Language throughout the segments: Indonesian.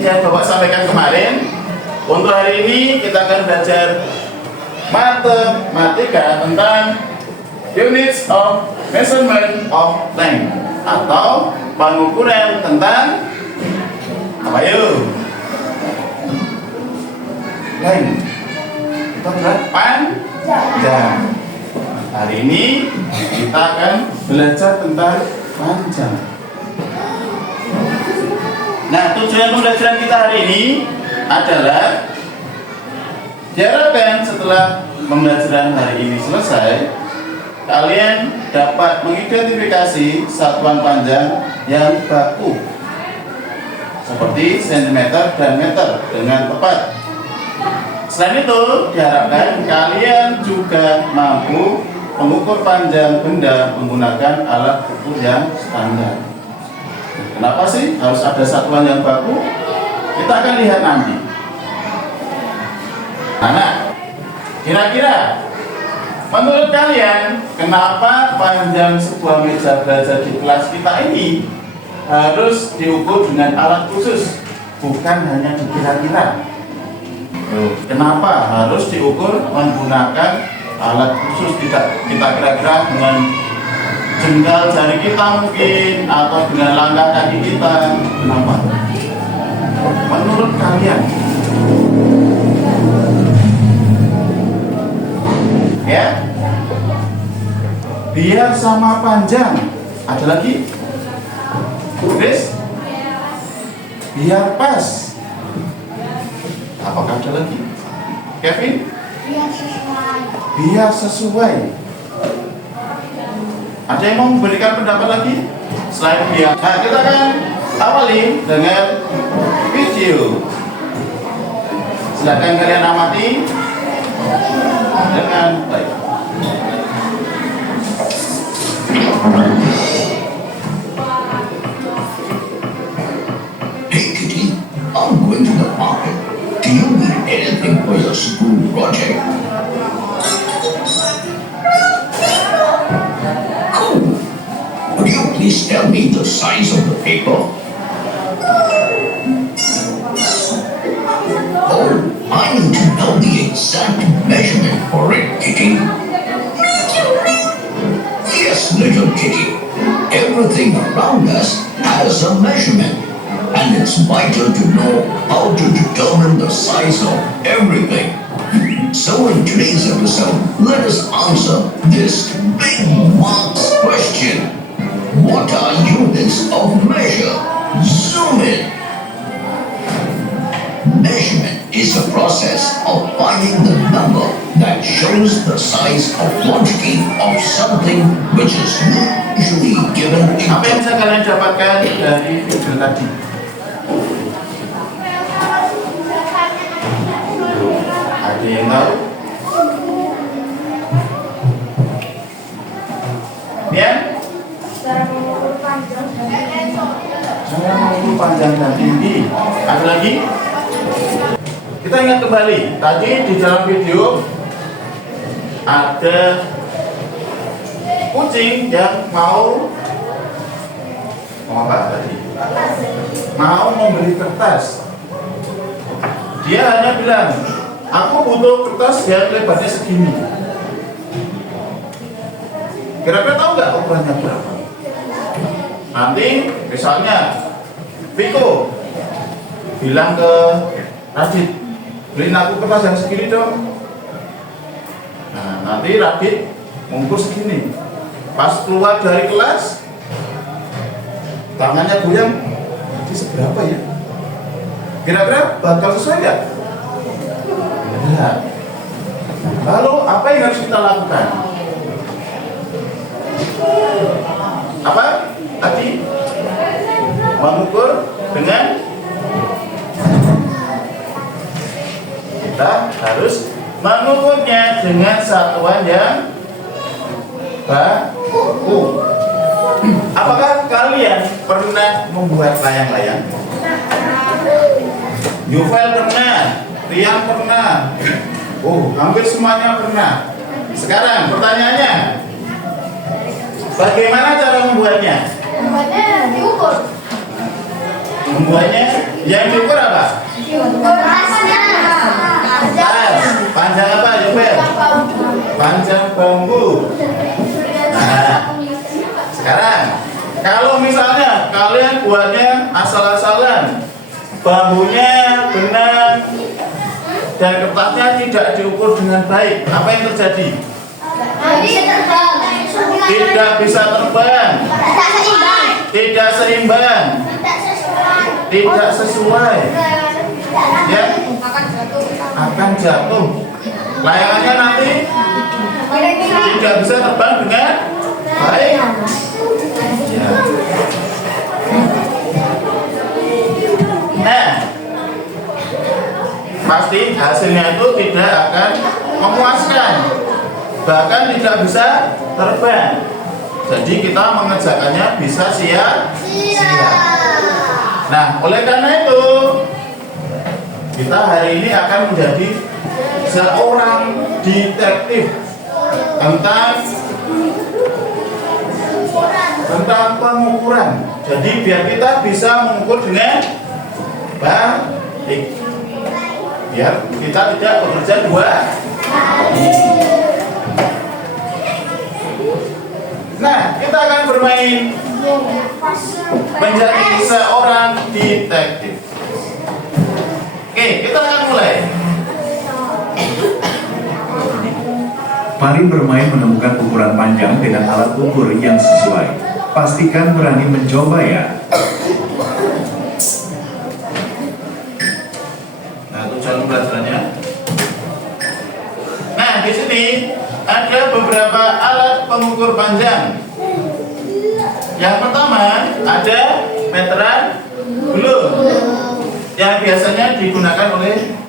yang Bapak sampaikan kemarin, untuk hari ini kita akan belajar matematika tentang units of measurement of length atau pengukuran tentang apa yuk? Length. Itu adalah panjang. Hari ini kita akan belajar tentang panjang. Nah, tujuan pembelajaran kita hari ini adalah diharapkan setelah pembelajaran hari ini selesai, kalian dapat mengidentifikasi satuan panjang yang baku seperti sentimeter dan meter dengan tepat. Selain itu, diharapkan kalian juga mampu mengukur panjang benda menggunakan alat ukur yang standar. Kenapa sih harus ada satuan yang baku? Kita akan lihat nanti. Nah, kira-kira menurut kalian kenapa panjang sebuah meja belajar di kelas kita ini harus diukur dengan alat khusus, bukan hanya dikira-kira? Kenapa harus diukur menggunakan alat khusus, tidak kita kira-kira dengan jengkal jari kita mungkin atau dengan langkah kaki kita? Kenapa? Menurut kalian? Ya, biar sama panjang. Ada lagi? Chris? Biar pas. Apakah ada lagi? Kevin? Biar sesuai. Biar sesuai. Ada yang mau memberikan pendapat lagi? Selain biar. Nah, kita akan awali dengan video. Silakan kalian amati dengan baik. Hey Kitty, I'm going to the market. Do you need anything for your school project? Cool. Would you please tell me the size of the paper? Oh, I need to know the exact measurement for it, Kitty. Yes, little Kitty. Everything around us has a measurement, and it's vital to know how to determine the size of everything. So in today's episode, let us answer this big marks question. What are units of measure? Zoom in. Measurement is a process of finding the number that shows the size or quantity of something which is usually given in. Apa yang bisa kalian dapatkan dari video tadi? Ada yang tahu? Ya? Cara mengukur panjang dan Cara mengukur panjang dan tinggi. Ada lagi? Kita ingat kembali, tadi di dalam video ada kucing yang mau apa tadi? Mau membeli kertas. Dia hanya bilang, aku butuh kertas yang lebarnya segini. Kira-kira tahu nggak ukurannya berapa? Nanti misalnya Viko bilang ke Radit, beliin aku kertas yang segini dong. Nah, nanti Radit mengukur segini. Pas keluar dari kelas, tangannya goyang, ini seberapa ya? Kira-kira bakal sesuai nggak? Tidak. Lalu apa yang harus kita lakukan? Apa? Tadi mengukur dengan kita harus mengukurnya dengan satuan yang baku. Apakah kalian pernah membuat layang-layang? Yuval pernah, Rian pernah. Oh, hampir semuanya pernah. Sekarang pertanyaannya, bagaimana cara membuatnya? Membuatnya diukur. Membuatnya Yang diukur apa? Panjang apa, Yobel? Panjang bambu. Nah, sekarang kalau misalnya kalian buatnya asal-asalan, bambunya benang dan kertasnya tidak diukur dengan baik, apa yang terjadi? Tidak bisa terbang, tidak seimbang, tidak sesuai, ya, akan jatuh. Layangannya nanti tidak bisa terbang dengan baik. Ya. Nah, pasti hasilnya itu tidak akan memuaskan, bahkan tidak bisa terbang. Jadi kita mengerjakannya bisa sia-sia. Nah, oleh karena itu kita hari ini akan menjadi seorang detektif tentang pengukuran. Jadi biar kita bisa mengukur dengan baik, biar kita tidak bekerja dua. Nah, kita akan bermain menjadi seorang detektif. Oke, kita akan mulai. Mari bermain menemukan ukuran panjang dengan alat ukur yang sesuai. Pastikan berani mencoba ya. Nah, tujuan pelajarannya. Nah, di sini ada beberapa alat pengukur panjang. Yang pertama ada meteran belum, yang biasanya digunakan oleh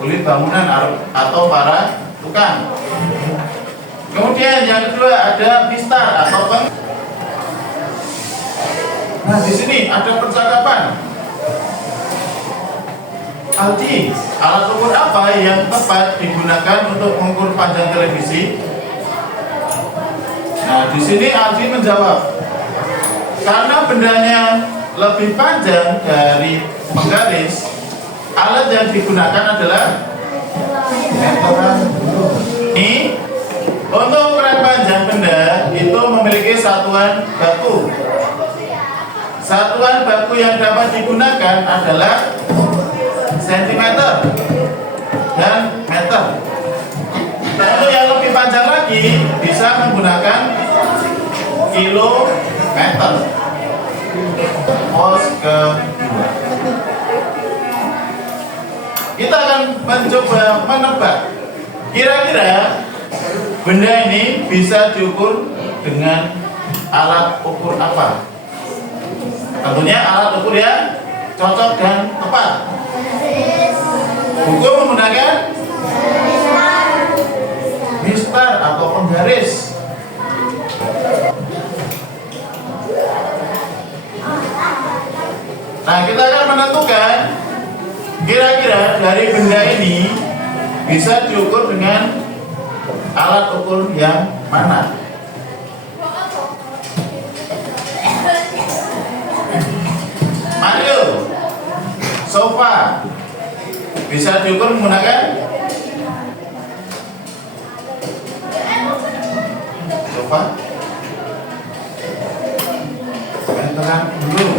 kuli bangunan atau para tukang. Kemudian yang kedua ada pistar atau Nah, di sini ada percakapan. Aldi, alat ukur apa yang tepat digunakan untuk mengukur panjang televisi? Nah, di sini Aldi menjawab, karena bendanya lebih panjang dari penggaris, alat yang digunakan adalah meteran. Ini untuk ukuran panjang benda itu memiliki satuan baku. Satuan baku yang dapat digunakan adalah sentimeter dan meter. Nah, untuk yang lebih panjang lagi bisa menggunakan kilometer. Pos kedua. Kita akan mencoba menebak. Kira-kira benda ini bisa diukur dengan alat ukur apa? Tentunya alat ukur yang cocok dan tepat. Ukur menggunakan mistar atau penggaris. Nah, kita akan menentukan kira-kira dari benda ini bisa diukur dengan alat ukur yang mana. Mario, sofa bisa diukur menggunakan sofa. Meteran belum.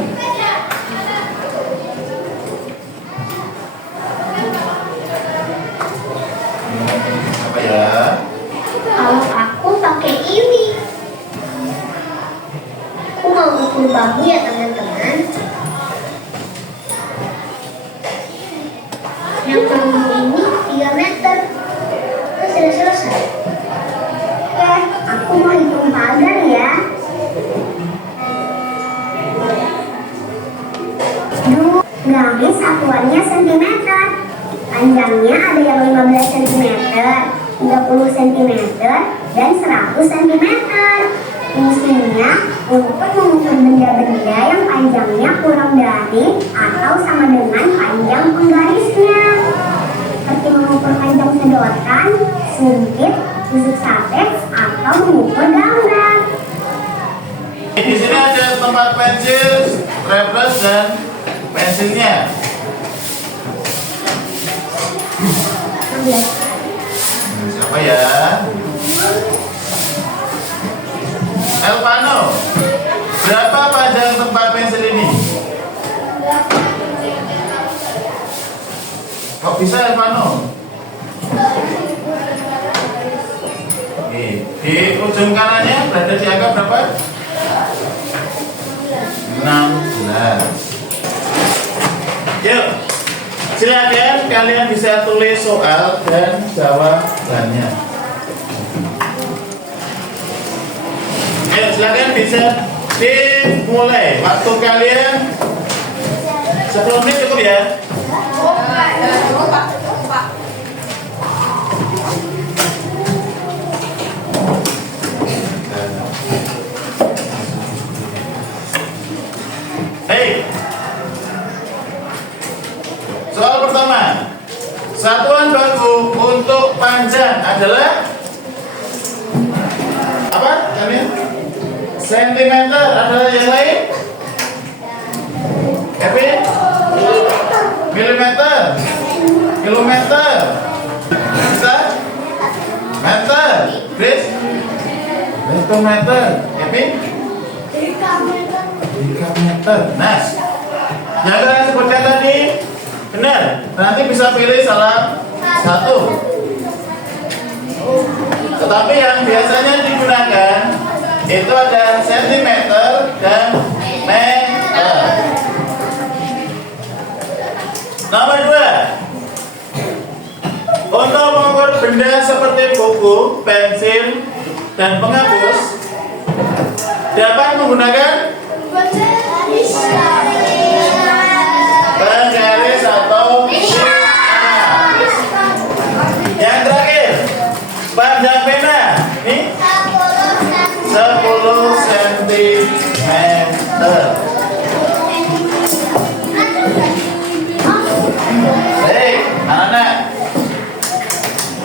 Apa ya? Kalau aku pakai ini, aku mau ukur bambu ya teman-teman. Yang bambu ini 3 meter. Terus sudah selesai. Aku mau hitung pagar ya. Garis satuannya sentimeter. Panjangnya ada yang 15 cm, 30 cm, dan 100 cm. Fungsinya untuk mengukur benda-benda yang panjangnya kurang dari atau sama dengan panjang penggarisnya. Seperti mengukur panjang sedotan, sumpit, tusuk sate, atau mengukur gambar. Di sini ada tempat pensil, staples, dan pensilnya? Siapa ya? Elvano. Berapa panjang tempat pensil ini? Kok bisa Elvano? Oke, di ujung kanannya berada di angka berapa? 16. Yuk, silakan kalian bisa tulis soal dan jawabannya. Yuk, silakan bisa dimulai. Waktu kalian 10 menit cukup ya? Hei, soal pertama, satuan baku untuk panjang adalah apa? Kalian? Sentimeter, ada yang lain? Kevin? Milimeter, kilometer, bisa? Meter, Chris? Meter, Kevin? Meter. Nah, yang kalian sebutkan tadi benar. Nanti bisa pilih salah satu. Tetapi yang biasanya digunakan itu ada sentimeter dan meter. Nomor 2, untuk mengukur benda seperti buku, pensil, dan penghapus dapat menggunakan penggaris atau yang terakhir, panjang pena ini 10 cm. Baik, anak-anak,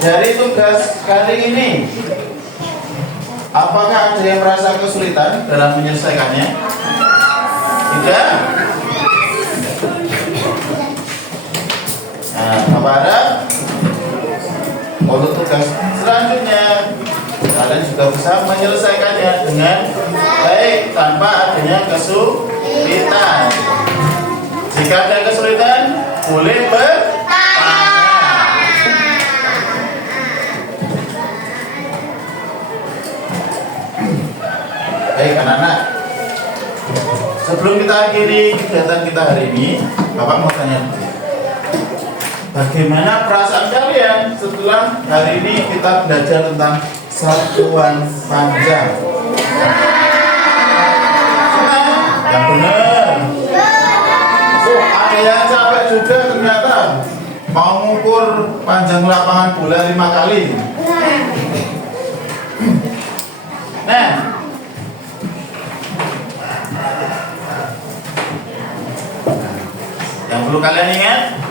dari tugas kali ini, apakah ada yang merasa kesulitan dalam menyelesaikannya? Tidak? Nah, Bapak harap untuk tugas selanjutnya kalian juga bisa menyelesaikannya dengan baik tanpa adanya kesulitan. Jika ada kesulitan, boleh bertanya. Baik anak-anak, sebelum kita akhiri kegiatan kita hari ini, Bapak mau tanya dulu. Bagaimana perasaan kalian setelah hari ini kita belajar tentang satuan panjang? Yang benar. Ada yang capek juga ternyata mau mengukur panjang lapangan bola 5 kali. Nah, yang perlu kalian ingat,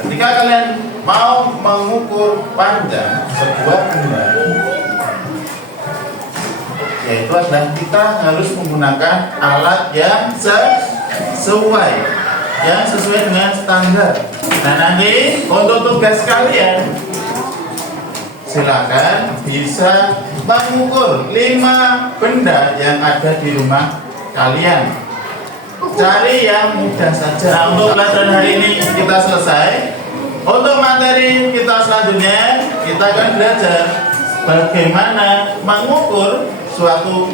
ketika kalian mau mengukur panjang sebuah benda, yaitu adalah kita harus menggunakan alat yang sesuai dengan standar. Nah, nanti untuk tugas kalian, silakan bisa mengukur 5 benda yang ada di rumah kalian. Cari yang mudah saja. Untuk pelajaran hari ini kita selesai. Untuk materi kita selanjutnya, kita akan belajar bagaimana mengukur suatu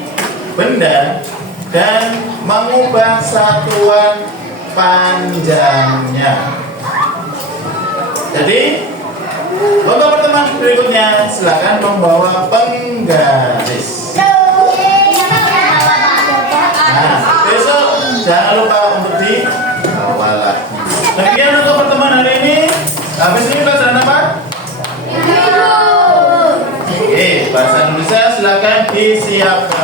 benda dan mengubah satuan panjangnya. Jadi, untuk pertemuan berikutnya silakan membawa penggaris. Nah, besok jangan lupa untuk dibawa lagi. Demikian untuk pertemuan hari ini. Habis ini pelajaran apa? Oke, bahasa Indonesia silakan disiapkan.